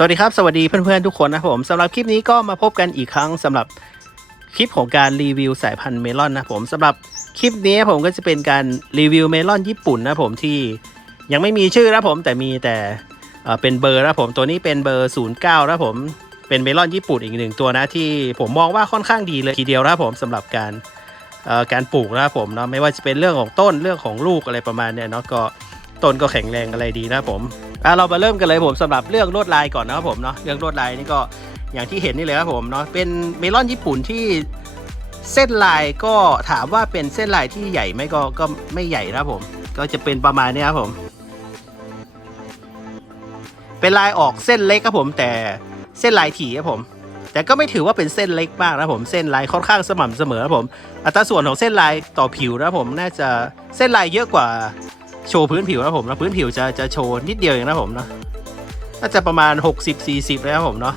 สวัสดีครับ สวัสดีเพื่อนๆทุกคนนะผมสำหรับคลิปนี้ก็มาพบกันอีกครั้งสำหรับคลิปของการรีวิวสายพันธุ์เมลอนนะผมสำหรับคลิปนี้ผมก็จะเป็นการรีวิวเมลอนญี่ปุ่นนะผมที่ยังไม่มีชื่อนะครับผมแต่มีแต่เป็นเบอร์นะครับผมตัวนี้เป็นเบอร์ 09นะครับผมเป็นเมลอนญี่ปุ่นอีกหนึ่งตัวนะที่ผมมองว่าค่อนข้างดีเลยทีเดียวนะครับผมสำหรับการการปลูกนะครับผมเนาะไม่ว่าจะเป็นเรื่องของต้นเรื่องของลูกอะไรประมาณเนี้ยเนาะก็ต้นก็แข็งแรงอะไรดีนะผม อะเรามาเริ่มกันเลยผมสำหรับเรื่องลวดลายก่อนนะครับผมเนาะเรื่องลวดลายนี่ก็อย่างที่เห็นนี่เลยครับผมเนาะเป็นเมลอนญี่ปุ่นที่เส้นลายก็ถามว่าเป็นเส้นลายที่ใหญ่ไหมก็ก็ไม่ใหญ่นะครับผม ก็จะเป็นประมาณนี้ครับผม เป็นลายออกเส้นเล็กครับผม แต่เส้นลายถี่ครับผม แต่ก็ไม่ถือว่าเป็นเส้นเล็กมากนะผมเส้นลายค่อนข้างสม่ำเสมอครับผม อัตราส่วนของเส้นลายต่อผิวนะผมน่าจะเส้นลายเยอะกว่า โชว์พื้นผิวนะผมนะพื้นผิวจะจะโชว์นิดเดียวเองนะผมเนาะน่าจะประมาณ 60-40เลยนะผมเนาะ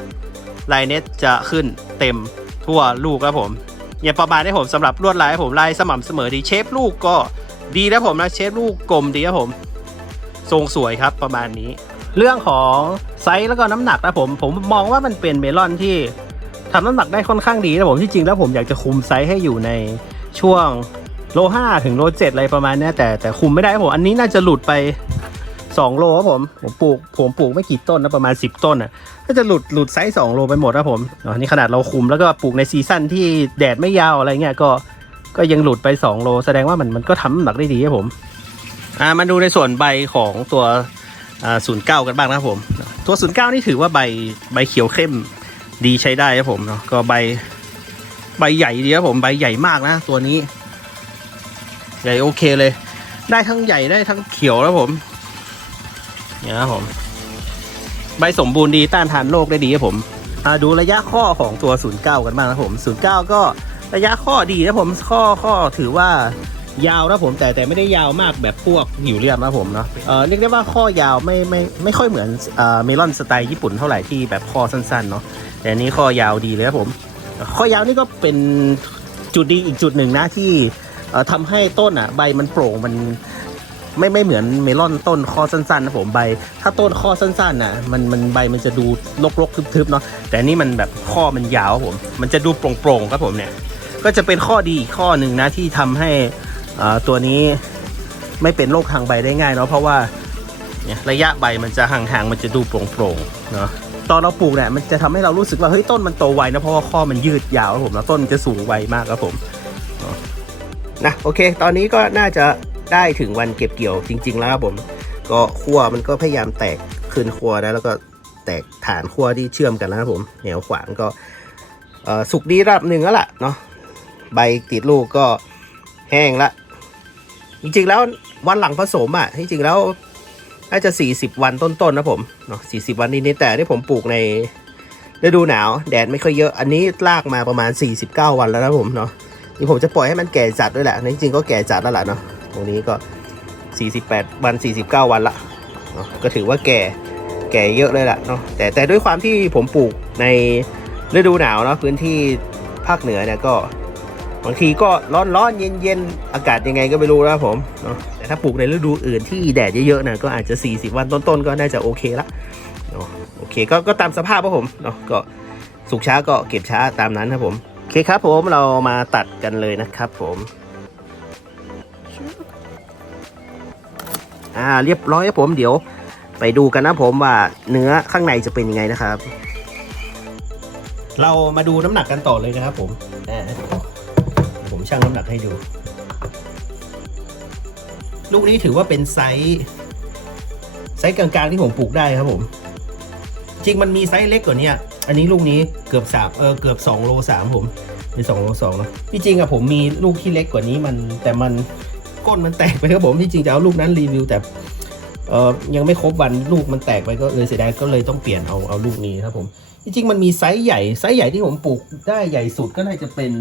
ลายเน็ตจะขึ้นเต็มทั่วลูกครับผมเนี่ยประมาณนี้ผมสำหรับลวดลายผมลายสม่ำเสมอดีเชฟลูกก็ดีนะผมนะเชฟลูกกลมดีครับผม ทรงสวยครับประมาณนี้ เรื่องของไซส์แล้วก็น้ำหนักนะผม ผมมองว่ามันเป็นเมลอนที่ทำน้ำหนักได้ค่อนข้างดีนะผมที่จริงแล้วผมอยากจะคุมไซส์ให้อยู่ในช่วง โลห้าถึงโลเจ็ดอะไรประมาณเนี้ยแต่แต่คุมไม่ได้ผมอันนี้น่าจะหลุดไปสองโลครับผมผมปลูกผมปลูกไม่กี่ต้นนะประมาณสิบต้นอะก็จะหลุดหลุดไซส์สองโลไปหมดครับผมอ๋อนี่ขนาดเราคุมแล้วก็ปลูกในซีซั่นที่แดดไม่ยาวอะไรเงี้ยก็ก็ยังหลุดไปสองโล แสดงว่ามันมันก็ทำหนักได้ดีครับผมอ่ามาดูในส่วนใบของตัวอ่าศูนย์เก้ากันบ้างนะครับผม ตัวศูนย์เก้านี่ถือว่าใบใบเขียวเข้มดีใช้ได้ครับผมเนาะก็ใบใบใหญ่ดีครับผมใบใหญ่มากนะ ตัวนี้ ใหญ่โอเคเลย ได้ทั้งใหญ่ได้ทั้งเขียวแล้วผมเนี่ยครับผม ใบสมบูรณ์ดีต้านทานโรคได้ดีครับผมอ่าดูระยะข้อของตัว 09 กันบ้างนะผม 09 ก็ระยะข้อดีนะผมข้อข้อถือว่ายาวนะผมแต่แต่ไม่ได้ยาวมากแบบพวกหิวเรียบนะผมเนาะเออเรียกได้ว่าข้อยาวไม่ไม่ไม่ค่อยเหมือนเออเมลอนสไตล์ญี่ปุ่นเท่าไหร่ที่แบบข้อสั้นๆเนาะแต่อันนี้ข้อยาวดีเลยครับผม ข้อยาวนี่ก็เป็นจุดดีอีกจุดหนึ่งนะที่ ทำให้ต้นอะใบมันโปร่งมันไม่ไม่เหมือนเมลอนต้นข้อสั้นๆนะผมใบ ถ้าต้นข้อสั้นๆน่ะมันมันใบมันจะดูรกๆทึบๆเนาะแต่อันนี่มันแบบข้อมันยาวผมมันจะดูโปร่งๆครับผมเนี่ยก็จะเป็นข้อดีอีกข้อหนึ่งนะที่ทำให้อ่าตัวนี้ไม่เป็นโรคทางใบได้ง่ายเนาะเพราะว่าเนี่ยระยะใบมันจะห่างๆมันจะดูโปร่งๆเนาะตอนเราปลูกเนี่ยมันจะทำให้เรารู้สึกว่าเฮ้ยต้นมันโตไวนะเพราะว่าข้อมันยืดยาวครับผมแล้วต้นมันจะสูงไวมากครับผม นะโอเค ตอนนี้ก็น่าจะได้ถึงวันเก็บเกี่ยวจริง ๆ แล้วครับผม ก็ขั้วมันก็พยายามแตกขึ้นขั้วนะแล้วก็แตกฐานขั้วที่เชื่อมกันนะครับผมแนวขวางก็สุกดีระดับหนึ่งแล้วล่ะเนาะใบติดลูกก็แห้งละ จริงๆแล้ววันหลังผสมอะจริงๆแล้วน่าจะ 40 วันต้นๆนะผมเนาะ40 วันนิดๆแต่ที่ผมปลูกในฤดูหนาว แดดไม่ค่อยเยอะอันนี้ลากมาประมาณ 49 วันแล้วนะผมเนาะ นี่ผมจะปล่อยให้มันแก่จัดด้วยแหละจริงๆก็แก่จัดแล้วล่ะเนาะตรงนี้ก็ 48 วัน 49 วันละเนาะก็ถือว่าแก่แก่เยอะเลยล่ะเนาะแต่แต่ด้วยความที่ผมปลูกในฤดูหนาวเนาะพื้นที่ภาคเหนือเนี่ยก็บางทีก็ร้อนร้อนเย็นเย็นอากาศยังไงก็ไม่รู้นะผมเนาะแต่ถ้าปลูกในฤดูอื่นที่แดดเยอะๆนะก็อาจจะ 40 วันต้นๆ ก็น่าจะโอเคละเนาะโอเคก็ก็ตามสภาพครับผมเนาะก็สุกช้าก็เก็บช้าตามนั้นครับผม อเคครับผมเรามาตัดกันเลยนะครับผมอ่าเรียบร้อยครับผมเดี๋ยวไปดูกันนะผมว่าเนื้อข้างในจะเป็นยังไงนะครับ เรามาดูน้ำหนักกันต่อเลยนะครับ ผมอ่าผมชั่งน้ำหนักให้ดู ลูกนี้ถือว่าเป็นไซส์ไซส์กลางๆที่ผมปลูกได้ครับผม จริงมันมีไซส์เล็กกว่านี้ อันนี้ลูกนี้เกือบสามเออเกือบสองโลสามผมเป็นสองโลสองนะที่จริงอะผมมีลูกที่เล็กกว่านี้มันแต่มันก้นมันแตกไปครับผมที่จริงจะเอาลูกนั้นรีวิวแต่เออยังไม่ครบวันลูกมันแตกไปก็เลยเสียดายก็เลยต้องเปลี่ยนเอาเอาลูกนี้ครับผมจริงมันมีไซส์ใหญ่ไซส์ใหญ่ที่ผมปลูกได้ใหญ่สุดก็น่าจะเป็น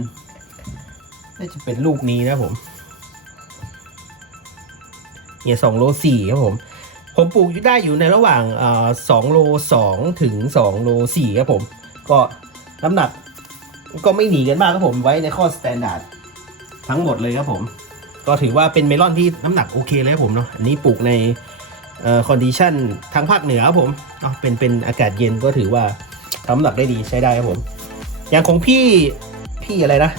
น่าจะเป็นลูกนี้นะผมเนี่ยสองโลสี่ครับผม ผมปลูกได้อยู่ในระหว่างสองโลสองถึงสองโลสี่ครับผม ก็น้ำหนักก็ไม่หนีกันมากครับผมไว้ในข้อสแตนดาร์ดทั้งหมดเลยครับผม ก็ถือว่าเป็นเมลอนที่น้ำหนักโอเคเลยครับผมเนาะอันนี้ปลูกในคอนดิชันทางภาคเหนือครับผมเนาะเป็นเป็นอากาศเย็นก็ถือว่าน้ำหนักได้ดีใช้ได้ครับผม อย่างของพี่พี่อะไรนะ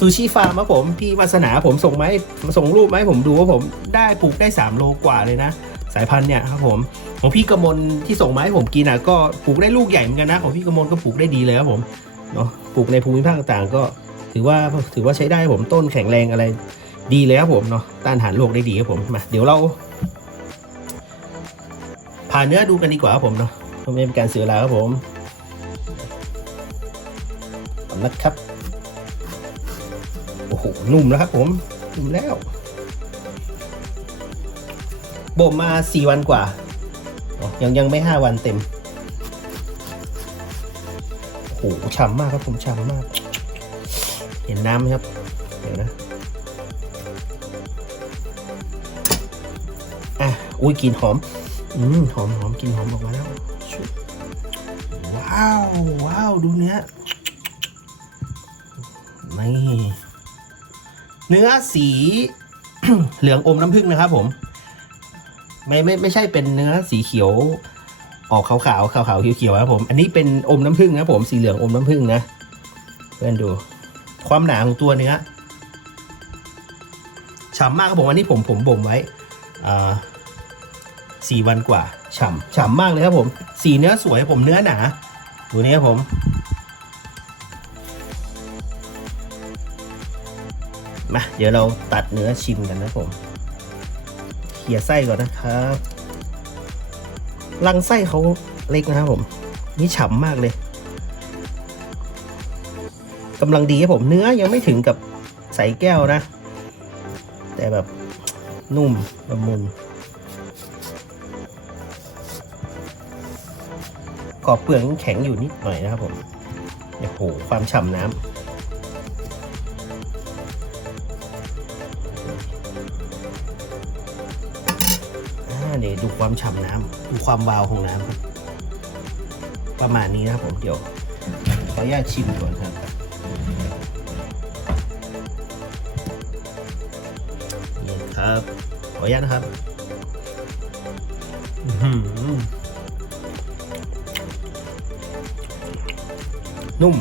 ซูชิฟาร์มครับผมพี่วาสนาผมส่งมาให้ส่งรูปมาให้ผมดูว่าผมได้ปลูกได้ 3 โลกว่าเลยนะ สายพันธุ์เนี่ยครับผมของพี่กมลที่ส่งมาให้ผมกินอะก็ปลูกได้ลูกใหญ่เหมือนกันนะของพี่กมลก็ปลูกได้ดีเลยครับผมเนาะปลูกในภูมิภาคต่างๆ ก็ถือว่าถือว่าใช้ได้ผมต้นแข็งแรงอะไร ดีเลยครับผมเนาะต้านทานโรคได้ดีครับผมมาเดี๋ยวเราผ่าเนื้อดูกันดีกว่าครับผมเนาะไม่เป็นการเสียเวลาครับผมนะครับ โอ้โหนุ่มแล้วครับผมนุ่มแล้วบ่มมาสี่วันกว่ายังยังไม่ห้าวันเต็มโอ้โหฉ่ำมากครับผมฉ่ำมาก เห็นน้ำไหมครับเดี๋ยวนะอะอุ้ยกลิ่นหอม อืมหอมหอมกลินหอมออกมาแล้วว้าวว้าวดูเนื้อนี่ เนื้อสีเหลืองอมน้ำผึ้งนะครับผม ไม่ไม่ไม่ใช่เป็นเนื้อสีเขียวออกขาวขาวขาวขาวๆเขียวๆนะครับผม อันนี้เป็นอมน้ำผึ้งนะผมสีเหลืองอมน้ำผึ้งนะเพื่อนดู ความหนาของตัวเนื้อฉ่ำมากครับผมอันนี้ผมผมบ่มไว้สี่วันกว่าฉ่ำฉ่ำมากเลยครับผม สีเนื้อสวยผมเนื้อหนาดูนี้ครับผม มาเดี๋ยวเราตัดเนื้อชิมกันนะผมเขี่ยไส้ก่อนนะครับรังไส้เขาเล็กนะครับผม นี่ฉ่ำมากเลยกำลังดีครับผมเนื้อยังไม่ถึงกับใสแก้วนะ แต่แบบนุ่มละมุนกรอบเปลือกแข็งอยู่นิดหน่อยนะครับผมโอ้โหความฉ่ำน้ำ เดี๋ยวดูความฉ่ำน้ำดูความวาวของน้ำครับ ประมาณนี้นะครับผมเดี๋ยวขออนุญาตชิมก่อนครับ นี่ครับ ขออนุญาตนะครับนุ่ม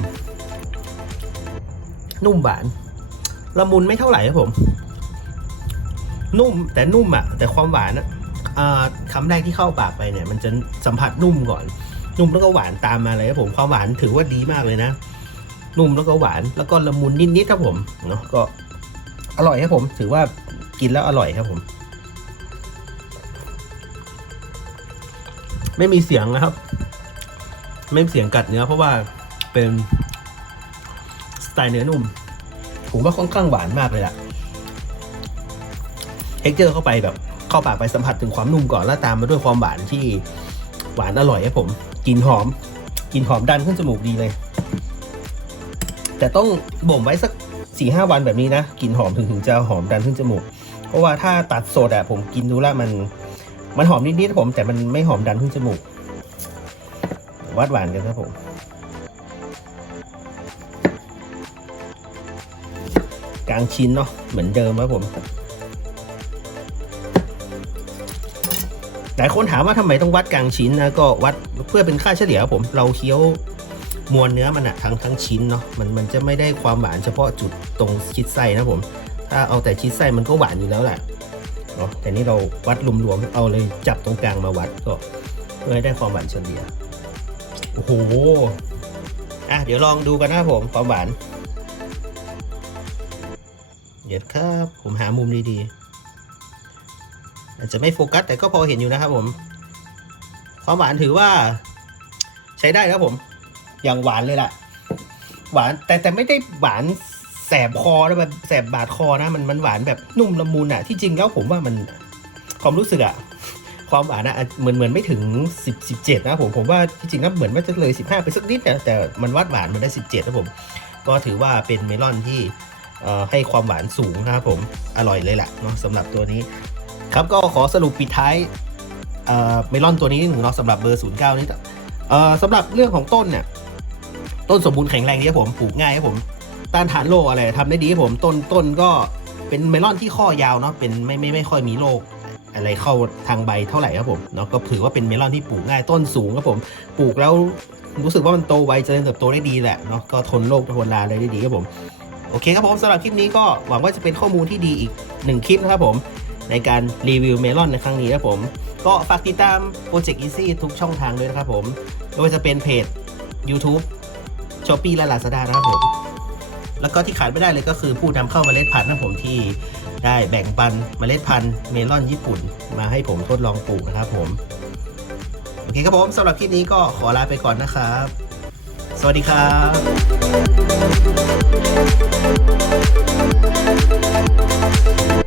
นุ่มหวาน ละมุนไม่เท่าไหร่ครับผม นุ่มแต่นุ่มอะแต่ความหวานอะอ่า คำแรกที่เข้าปากไปเนี่ย มันจะสัมผัสนุ่มก่อน นุ่มแล้วก็หวานตามมาเลยครับผมความหวานถือว่าดีมากเลยนะ นุ่มแล้วก็หวานแล้วก็ละมุนนิดๆครับผมเนาะก็อร่อยครับผม ถือว่ากินแล้วอร่อยครับผม ไม่มีเสียงนะครับ ไม่มีเสียงกัดเนื้อเพราะว่าเป็นสไตล์เนื้อนุ่ม ผมว่าค่อนข้างหวานมากเลยล่ะเท็กเจอร์เข้าไปแบบ เข้าปากไปสัมผัสถึงความนุ่มก่อนแล้วตามมาด้วยความหวานที่หวานอร่อยครับผมกลิ่นหอมกลิ่นหอมดันขึ้นจมูกดีเลย แต่ต้องบ่มไว้สักสี่ห้าวันแบบนี้นะกลิ่นหอมถึงถึงจะหอมดันขึ้นจมูก เพราะว่าถ้าตัดสดอะผมกินดูแล้วมันมันหอมนิดๆผมแต่มันไม่หอมดันขึ้นจมูกวัดหวานกันครับผมกลางชิ้นเนาะเหมือนเดิมครับผม หลายคนถามว่าทำไมต้องวัดกลางชิ้นนะก็วัดเพื่อเป็นค่าเฉลี่ยครับผมเราเคี้ยวมวลเนื้อมันอะทั้งทั้งชิ้นเนาะมันมันจะไม่ได้ความหวานเฉพาะจุดตรงชิดไส้นะผม ถ้าเอาแต่ชิดไส้มันก็หวานอยู่แล้วแหละเนาะแต่นี่เราวัดรวมๆเอาเลยจับตรงกลางมาวัดก็เพื่อให้ได้ความหวานเฉลี่ยโอ้โหอะเดี๋ยวลองดูกันนะผมความหวานเดี๋ยวครับ ผมหามุมดีๆ อาจจะไม่โฟกัสแต่ก็พอเห็นอยู่นะครับผม ความหวานถือว่าใช้ได้ครับผม อย่างหวานเลยล่ะ หวานแต่แต่ไม่ได้หวานแสบคอนะแบบแสบบาดคอนะมันมันหวานแบบนุ่มละมุนอะที่จริงแล้วผมว่ามันความรู้สึกอะความหวานอะเหมือนเหมือนไม่ถึงสิบสิบเจ็ดนะผมผมว่าที่จริงแล้วเหมือนว่าจะเลยสิบห้าไปสักนิดนะแต่มันวัดหวานมันได้สิบเจ็ดนะผม ก็ถือว่าเป็นเมลอนที่ให้ความหวานสูงนะครับผมอร่อยเลยแหละเนาะสำหรับตัวนี้ ครับก็ขอสรุปปิดท้ายเมลอนตัวนี้นิดหนึ่งเนาะสำหรับเบอร์09นี้เอ่สำหรับเรื่องของต้นเนี่ยต้นสมบูรณ์แข็งแรงดีครับผมปลูกง่ายครับผมต้านทานโรคอะไรทำได้ดีครับผมต้นต้นก็เป็นเมลอนที่ข้อยาวเนาะเป็นไม่ไม่ไม่ค่อยมีโรคอะไรเข้าทางใบเท่าไหร่ครับผมเนาะก็ถือว่าเป็นเมลอนที่ปลูกง่ายต้นสูงครับผมปลูกแล้วรู้สึกว่ามันโตไวเจริญเติบโตได้ดีแหละเนาะก็ทนโรคทนราอะไรได้ดีครับผมโอเคครับผมสำหรับคลิปนี้ก็หวังว่าจะเป็นข้อมูลที่ดีอีกหนึ่งคลิปนะครับผม ในการรีวิวเมลอนในครั้งนี้ครับผม ก็ฝากติดตามโปรเจกต์ Easy ทุกช่องทางด้วยนะครับผมไม่ว่าจะเป็นเพจ YouTube s h o p e e และ Lazada นะครับผม แล้วก็ที่ขาดไม่ได้เลยก็คือผู้นำเข้าเมล็ดพันธุ์นะผมที่ได้แบ่งปันเมล็ดพันธุ์เมลอนญี่ปุ่น มาให้ผมทดลองปลูกนะครับผม โอเคครับผมสำหรับคลิปนี้ก็ขอลาไปก่อนนะครับ สวัสดีครับ